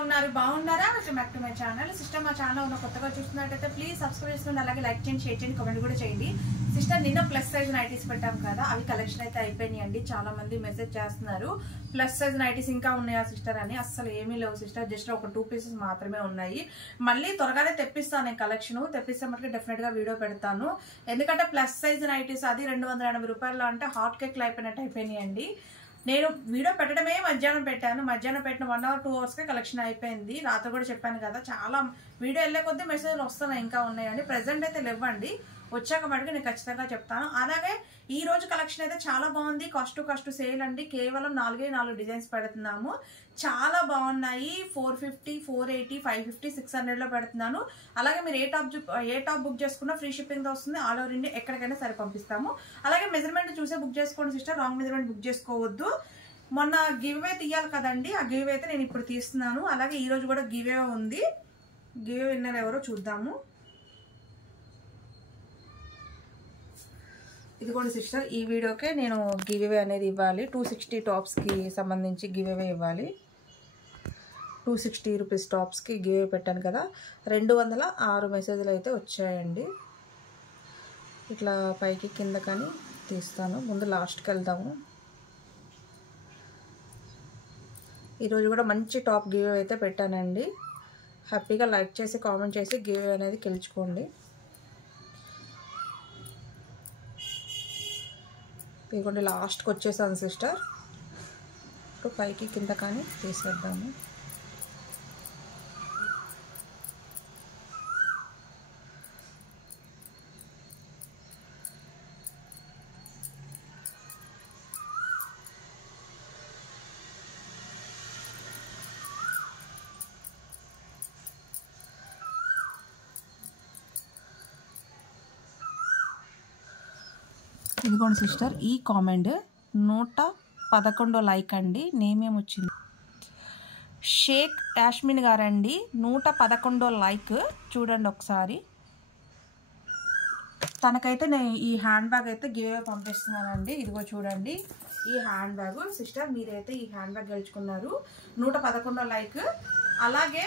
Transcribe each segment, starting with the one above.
ఉన్నారు బాగున్నారా? Welcome back to my channel. Sister మా ఛానల్ ఉన్న కొత్తగా చూస్తున్నట్టయితే ప్లీజ్ సబ్స్క్రైబ్ చేసుకోండి, అలాగే లైక్ చేయండి, షేర్ చేయండి, కామెంట్ కూడా చేయండి. సిస్టర్ నిన్న ప్లస్ సైజ్ నైటీస్ పెట్టాం కదా, అవి కలెక్షన్ అయితే అయిపోయినాయి అండి. చాలా మంది మెసేజ్ చేస్తున్నారు ప్లస్ సైజ్ నైటీస్ ఇంకా ఉన్నాయా సిస్టర్ అని. అస్సలు ఏమీ లేవు సిస్టర్, జస్ట్ ఒక 2 పీసెస్ మాత్రమే ఉన్నాయి. మళ్ళీ త్వరగానే తెప్పిస్తాను నేను కలెక్షన్. తెప్పిస్తే మటుకు డెఫినెట్ గా వీడియో పెడతాను. ఎందుకంటే ప్లస్ సైజ్ నైటీస్ అది 280 రూపాయలు అంటే హాట్ కేక్లు అయిపోయినట్టు అయిపోయినాయండి. నేను వీడియో పెట్టడమే మధ్యాహ్నం పెట్టాను. మధ్యాహ్నం పెట్టిన 1 or 2 అవర్స్కే కలెక్షన్ అయిపోయింది. రాత్రి కూడా చెప్పాను కదా, చాలా వీడియో వెళ్ళే కొద్దీ మెసేజ్లు వస్తున్నాయి, ఇంకా ఉన్నాయండి. ప్రెసెంట్ అయితే లేవండి, వచ్చాక మటుకు నేను ఖచ్చితంగా చెప్తాను. అలాగే ఈ రోజు కలెక్షన్ అయితే చాలా బాగుంది. కాస్ట్ సేల్ అండి. కేవలం 4 డిజైన్స్ పెడుతున్నాము. చాలా బాగున్నాయి. 450, 480, 550, 600 పెడుతున్నాను. అలాగే మీరు ఏ టాప్ బుక్ చేసుకున్నా ఫ్రీ షిప్పింగ్ వస్తుంది. ఆల్ ఓవర్ ఇండియా ఎక్కడికైనా సరే పంపిస్తాము. అలాగే మెజర్మెంట్ చూసే బుక్ చేసుకోండి సిస్టర్, రాంగ్ మెజర్మెంట్ బుక్ చేసుకోవద్దు. మొన్న గివ్ అవే తీయాలి కదండి, ఆ గివ్ అవే అయితే నేను ఇప్పుడు తీస్తున్నాను. అలాగే ఈ రోజు కూడా గివ్ అవే ఉంది. గివ్ అవే విన్నర్ ఎవరో చూద్దాము. ఇదిగోండి సిస్టర్, ఈ వీడియోకే నేను గివ్ అవే అనేది ఇవ్వాలి. 260 టాప్స్కి సంబంధించి గివ్ అవే ఇవ్వాలి. 260 రూపీస్ టాప్స్కి గివ్ అవే పెట్టాను కదా. 206 మెసేజ్లు అయితే వచ్చాయండి. ఇట్లా పైకి కింద కానీ తీస్తాను. ముందు లాస్ట్కి వెళ్దాము. ఈరోజు కూడా మంచి టాప్ గివ్ అవే అయితే పెట్టానండి. హ్యాపీగా లైక్ చేసి కామెంట్ చేసి గివ్ అవే అనేది గెలుచుకోండి. ఇదిగోండి లాస్ట్కి వచ్చేసాను సిస్టర్. ఇప్పుడు పైకి కింద కానీ తీసేద్దాము. ఇదిగోండి సిస్టర్, ఈ కామెంట్ 111 లైక్ అండి. నేమేం వచ్చింది, షేక్ యాస్మిన్ గారండి. 111 లైక్ చూడండి ఒకసారి. తనకైతే నేను ఈ హ్యాండ్ బ్యాగ్ అయితే గివ్ అవే పంపిస్తున్నానండి. ఇదిగో చూడండి, ఈ హ్యాండ్ బ్యాగ్ సిస్టర్, మీరైతే ఈ హ్యాండ్ బ్యాగ్ గెలుచుకున్నారు. 111 లైక్. అలాగే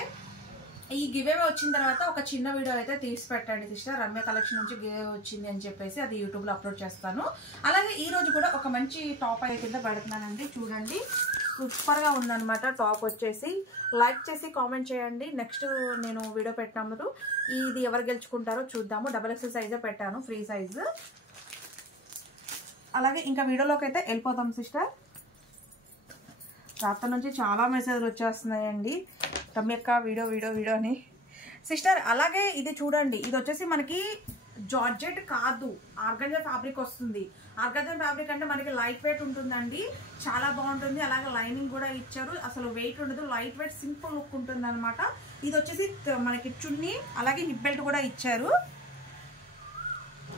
ఈ గివ్ అవే వచ్చిన తర్వాత ఒక చిన్న వీడియో అయితే తీసి పెట్టండి సిస్టర్. రమ్య కలెక్షన్ నుంచి గివ్ అవే వచ్చింది అని చెప్పేసి అది యూట్యూబ్లో అప్లోడ్ చేస్తాను. అలాగే ఈ రోజు కూడా ఒక మంచి టాప్ అయితే కింద పెడుతున్నానండి. చూడండి, సూపర్గా ఉందన్నమాట. టాప్ వచ్చేసి లైక్ చేసి కామెంట్ చేయండి. నెక్స్ట్ నేను వీడియో పెట్టినప్పుడు ఇది ఎవరు గెలుచుకుంటారో చూద్దాము. XXL సైజే పెట్టాను, ఫ్రీ సైజు. అలాగే ఇంకా వీడియోలోకి అయితే వెళ్ళిపోతాం సిస్టర్. రాత్రి నుంచి చాలా మెసేజ్లు వచ్చేస్తున్నాయండి, రమ్యక్క వీడియో అని సిస్టర్. అలాగే ఇది చూడండి, ఇది వచ్చేసి మనకి జార్జెట్ కాదు, ఆర్గంజా ఫ్యాబ్రిక్ వస్తుంది. ఆర్గంజా ఫ్యాబ్రిక్ అంటే మనకి లైట్ వెయిట్ ఉంటుందండి, చాలా బాగుంటుంది. అలాగే లైనింగ్ కూడా ఇచ్చారు, అసలు వెయిట్ ఉండదు, లైట్ వెయిట్ సింపుల్ లుక్ ఉంటుంది అనమాట. ఇది వచ్చేసి మనకి చున్నీ, అలాగే హిప్ బెల్ట్ కూడా ఇచ్చారు.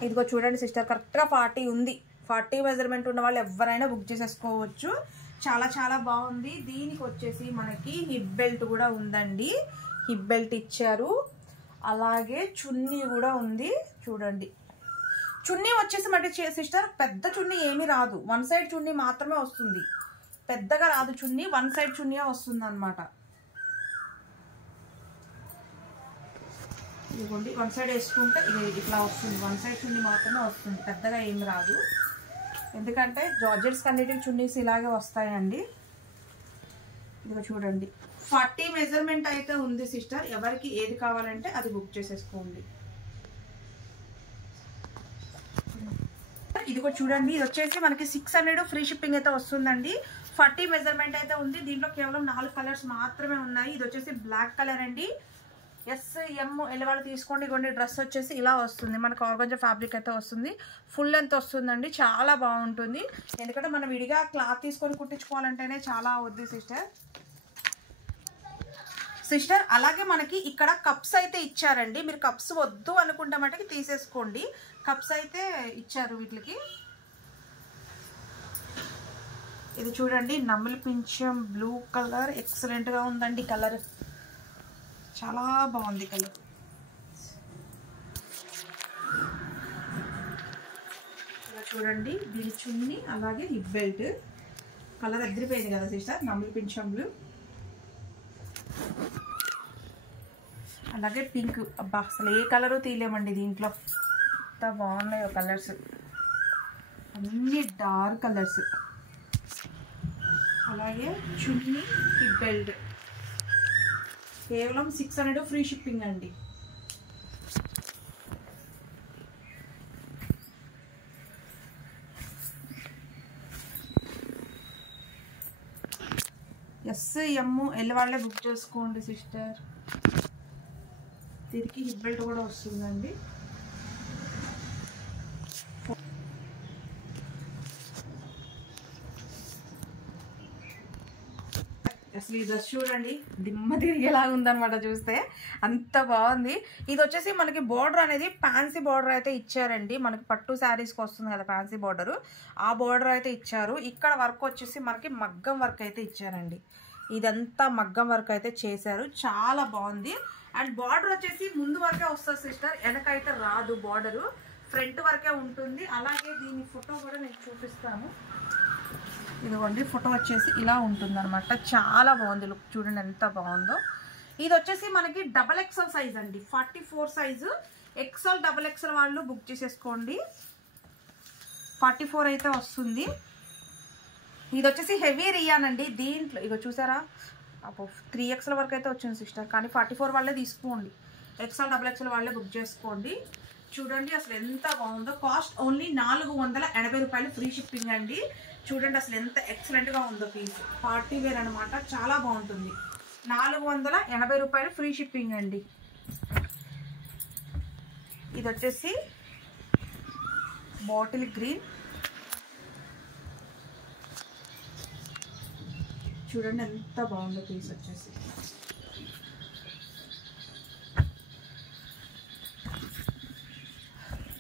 ఇదిగో చూడండి సిస్టర్, కరెక్ట్గా 40 ఉంది. 40 మెజర్మెంట్ ఉన్న వాళ్ళు ఎవరైనా బుక్ చేసేసుకోవచ్చు. చాలా బాగుంది. దీనికి వచ్చేసి మనకి హిప్ బెల్ట్ కూడా ఉందండి, హిప్ బెల్ట్ ఇచ్చారు. అలాగే చున్నీ కూడా ఉంది. చూడండి, చున్నీ వచ్చేసి మనకి సిస్టర్ పెద్ద చున్నీ ఏమీ రాదు, 1 సైడ్ చున్నీ మాత్రమే వస్తుంది. పెద్దగా రాదు చున్నీ, 1 సైడ్ చున్నీ వస్తుంది అనమాట. ఇదిగోండి, 1 సైడ్ వేసుకుంటే ఇది ఇట్లా వస్తుంది. 1 సైడ్ చున్నీ మాత్రమే వస్తుంది, పెద్దగా ఏమి రాదు. ఎందుకంటే జార్జెట్స్ కన్నిటికి చున్నీస్ ఇలాగే వస్తాయండి. ఇదిగో చూడండి, 40 మెజర్మెంట్ అయితే ఉంది సిస్టర్. ఎవరికి ఏది కావాలంటే అది బుక్ చేసేసుకోండి. ఇదిగో చూడండి, ఇది వచ్చేసి మనకి 600 ఫ్రీ షిప్పింగ్ అయితే వస్తుందండి. 40 మెజర్మెంట్ అయితే ఉంది. దీంట్లో కేవలం 4 కలర్స్ మాత్రమే ఉన్నాయి. ఇది వచ్చేసి బ్లాక్ కలర్ అండి. SML వాళ్ళు తీసుకోండి. ఇదిగోండి, డ్రెస్ వచ్చేసి ఇలా వస్తుంది. మనకు ఆర్గంజా ఫ్యాబ్రిక్ అయితే వస్తుంది. ఫుల్ లెంత్ వస్తుందండి, చాలా బాగుంటుంది. ఎందుకంటే మనం విడిగా క్లాత్ తీసుకొని కుట్టించుకోవాలంటేనే చాలా అవుద్ది సిస్టర్. అలాగే మనకి ఇక్కడ కప్స్ అయితే ఇచ్చారండి. మీరు కప్స్ వద్దు అనుకుంటే మటుకి తీసేసుకోండి. కప్స్ అయితే ఇచ్చారు వీటికి. ఇది చూడండి, నమ్మలి పింఛం బ్లూ కలర్, ఎక్సలెంట్గా ఉందండి. కలర్ చాలా బాగుంది. కలర్ చూడండి, దీని చున్నీ అలాగే హిప్ బెల్ట్. కలర్ అదిరిపోయింది కదా సిస్టర్, నమ్మలి పింఛం బ్లూ. అలాగే పింక్, అబ్బా అసలు ఏ కలరు తీయలేమండి దీంట్లో, ఎంత బాగున్నాయో కలర్స్, అన్ని డార్క్ కలర్స్. అలాగే చున్నీ హిప్ బెల్ట్, కేవలం 600 ఫ్రీ షిప్పింగ్ అండి. ఎల్ వాళ్ళే బుక్ చేసుకోండి సిస్టర్. దీనికి హిప్ బెల్ట్ కూడా వస్తుందండి. అసలు ఈ డ్రెస్ చూడండి, దిమ్మ తిరిగేలాగా ఉందన్నమాట చూస్తే, అంత బాగుంది. ఇది వచ్చేసి మనకి బోర్డర్ అనేది ఫ్యాన్సీ బోర్డర్ అయితే ఇచ్చారండి. మనకి పట్టు శారీస్కి వస్తుంది కదా ఫ్యాన్సీ బోర్డరు, ఆ బోర్డర్ అయితే ఇచ్చారు. ఇక్కడ వర్క్ వచ్చేసి మనకి మగ్గం వర్క్ అయితే ఇచ్చారండి. ఇదంతా మగ్గం వర్క్ అయితే చేశారు, చాలా బాగుంది. అండ్ బార్డర్ వచ్చేసి ముందు వరకే వస్తుంది సిస్టర్, వెనకైతే రాదు, బార్డరు ఫ్రంట్ వరకే ఉంటుంది. అలాగే దీని ఫోటో కూడా నేను చూపిస్తాను. ఇదిగోండి ఫోటో వచ్చేసి ఇలా ఉంటుంది అనమాట, చాలా బాగుంది లుక్, చూడండి ఎంత బాగుందో. ఇది వచ్చేసి మనకి XXL సైజ్ అండి, 44 సైజు. XL XXL వాళ్ళు బుక్ చేసేసుకోండి, 44 అయితే వస్తుంది. ఇది వచ్చేసి హెవీ రియాన్ అండి. దీంట్లో ఇగో చూసారా, అప్పుడు 3XL వరకు అయితే వచ్చింది సిస్టర్, కానీ 44 వాళ్ళే తీసుకోండి. XL XXL వాళ్ళే బుక్ చేసుకోండి. చూడండి అసలు ఎంత బాగుందో. కాస్ట్ ఓన్లీ 480 రూపాయలు ఫ్రీ షిప్పింగ్ అండి. చూడండి అసలు ఎంత ఎక్సలెంట్గా ఉందో పీస్, పార్టీ వేర్ అనమాట, చాలా బాగుంటుంది. 480 రూపాయలు ఫ్రీ షిప్పింగ్ అండి. ఇది వచ్చేసి బాటిల్ గ్రీన్, చూడండి ఎంత బాగుందో పీస్ వచ్చేసి.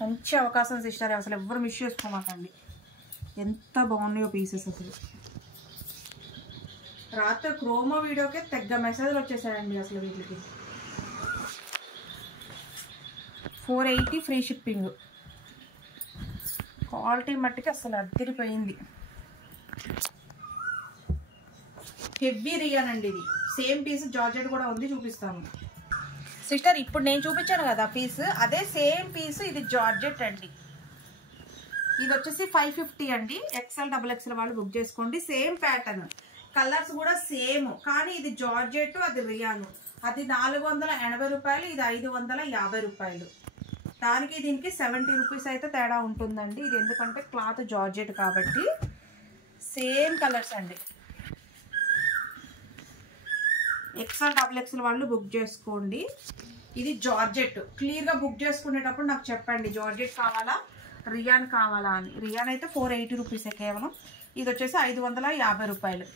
మంచి అవకాశం సిస్టర్, అసలు ఎవ్వరు మిస్ చేసుకోమాకండి, ఎంత బాగున్నాయో పీసెస్ అసలు. రాత్రి ప్రోమో వీడియోకే తెగ్గ మెసేజ్లు వచ్చేసాయండి అసలు వీటికి. 480 ఫ్రీ షిప్పింగ్, క్వాలిటీ మట్టికి అసలు అద్దరిపోయింది. హెవీ రియాన్ అండి ఇది, సేమ్ పీస్ జార్జెట్ కూడా ఉంది, చూపిస్తాను సిస్టర్. ఇప్పుడు నేను చూపించాను కదా పీస్, అదే సేమ్ పీస్, ఇది జార్జెట్ అండి. ఇది వచ్చేసి 550 అండి. XL XXL వాళ్ళు బుక్ చేసుకోండి. సేమ్ ప్యాటర్న్, కలర్స్ కూడా సేమ్, కానీ ఇది జార్జెట్, అది రియాన్. అది 480 రూపాయలు, ఇది 550 రూపాయలు. దానికి దీనికి 70 రూపీస్ అయితే తేడా ఉంటుందండి. ఇది ఎందుకంటే క్లాత్ జార్జెట్ కాబట్టి. సేమ్ కలర్స్ అండి. XL XXL వాళ్ళు బుక్ చేసుకోండి. ఇది జార్జెట్. క్లియర్గా బుక్ చేసుకునేటప్పుడు నాకు చెప్పండి, జార్జెట్ కావాలా రియాన్ కావాలా అని. రియాన్ అయితే 480 రూపీసే కేవలం. ఇది వచ్చేసి 550 రూపాయలు.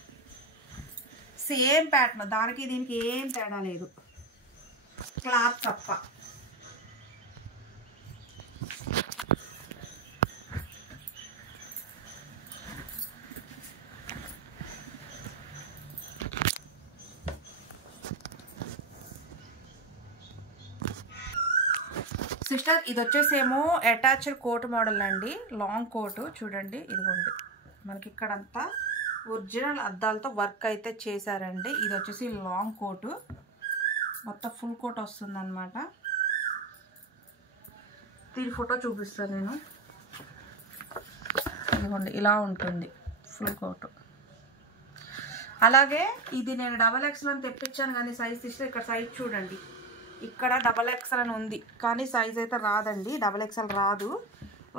సేమ్ ప్యాటర్న్, దానికి దీనికి ఏం తేడా లేదు, క్లాత్ తప్ప. సిస్టర్ ఇది వచ్చేసేమో అటాచ్డ్ కోట్ మోడల్ అండి, లాంగ్ కోటు. చూడండి ఇదిగోండి, మనకి ఇక్కడంతా ఒరిజినల్ అద్దాలతో వర్క్ అయితే చేశారండి. ఇది వచ్చేసి లాంగ్ కోటు, మొత్తం ఫుల్ కోట్ వస్తుంది అనమాట. దీని ఫోటో చూపిస్తాను నేను. ఇదిగోండి ఇలా ఉంటుంది ఫుల్ కోటు. అలాగే ఇది నేను XXL అని తెప్పించాను, కానీ సైజ్ తీస్తే ఇక్కడ సైజ్ చూడండి, ఇక్కడ XXL అని ఉంది, కానీ సైజ్ అయితే రాదండి, XXL రాదు,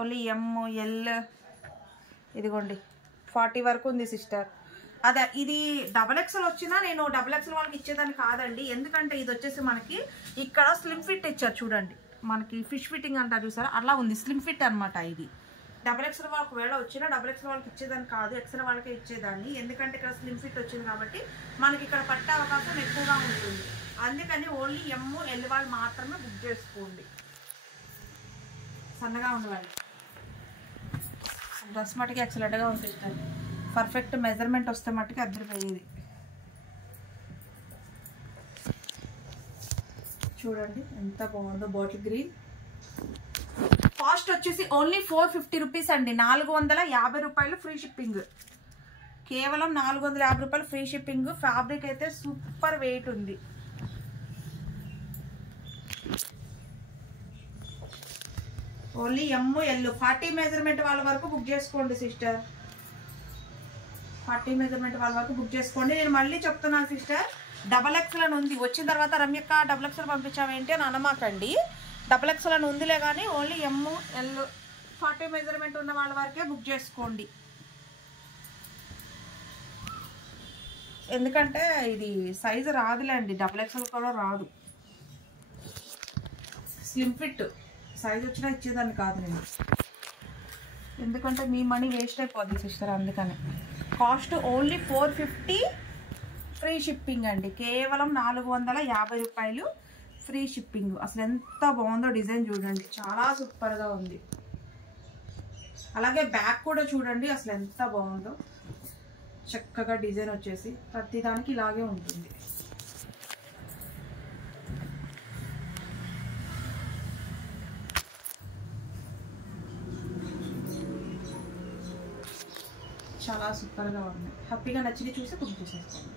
ఓన్లీ ML. ఇదిగోండి 40 వరకు ఉంది సిస్టర్. అదే ఇది XXL వచ్చినా నేను XXL వాళ్ళకి ఇచ్చేదాన్ని కాదండి, ఎందుకంటే ఇది వచ్చేసి మనకి ఇక్కడ స్లిమ్ ఫిట్ ఇచ్చారు. చూడండి మనకి ఫిష్ ఫిట్టింగ్ అంటారు చూసారా, అలా ఉంది, స్లిమ్ ఫిట్ అనమాట. ఇది XXL వాళ్ళకి వేళ వచ్చినా XXL వాళ్ళకి ఇచ్చేదాన్ని కాదు, XL వాళ్ళకే ఇచ్చేదాన్ని, ఎందుకంటే ఇక్కడ స్లిమ్ ఫిట్ వచ్చింది కాబట్టి మనకి ఇక్కడ పట్టే అవకాశం ఎక్కువగా ఉంటుంది. అందుకని ఓన్లీ ML వాళ్ళు మాత్రమే బుక్ చేసుకోండి, సన్నగా ఉండేవాళ్ళు. డ్రెస్ మటుకి ఎక్సలెంట్గా ఉంటుంది, పర్ఫెక్ట్ మెజర్మెంట్ వస్తే మట్టుకి అద్దరిపోయేది. చూడండి ఎంత బాగుందో, బాటిల్ గ్రీన్. కాస్ట్ వచ్చేసి ఓన్లీ 450 రూపీస్ అండి, 450 రూపాయలు ఫ్రీ షిప్పింగ్, కేవలం 450 రూపాయలు ఫ్రీ షిప్పింగ్. ఫ్యాబ్రిక్ అయితే సూపర్ వెయిట్ ఉంది. ఓన్లీ ML 40 మెజర్మెంట్ వాళ్ళ వరకు బుక్ చేసుకోండి సిస్టర్. 40 మెజర్మెంట్ వాళ్ళ వరకు బుక్ చేసుకోండి. నేను మళ్ళీ చెప్తున్నాను సిస్టర్, XXL అని ఉంది. వచ్చిన తర్వాత రమ్యక్క XXL పంపించామేంటి అని అనమాకండి. XXL అని ఉందిలే కానీ ఓన్లీ ML 40 మెజర్మెంట్ ఉన్న వాళ్ళ వరకే బుక్ చేసుకోండి. ఎందుకంటే ఇది సైజు రాదులేండి, XXL కూడా రాదు. స్లిమ్ ఫిట్ సైజ్ వచ్చినా ఇచ్చేదాన్ని కాదు నేను, ఎందుకంటే మీ మనీ వేస్ట్ అయిపోద్ది సిస్టర్. అందుకని కాస్ట్ ఓన్లీ 450 ఫ్రీ షిప్పింగ్ అండి. కేవలం 450 రూపాయలు ఫ్రీ షిప్పింగ్. అసలు ఎంత బాగుందో డిజైన్ చూడండి, చాలా సూపర్గా ఉంది. అలాగే బ్యాక్ కూడా చూడండి అసలు ఎంత బాగుందో, చక్కగా డిజైన్ వచ్చేసి ప్రతిదానికి ఇలాగే ఉంటుంది. చాలా సూపర్గా ఉంది. హ్యాపీగా నచ్చింది చూసి బుక్ చేసేసుకోండి.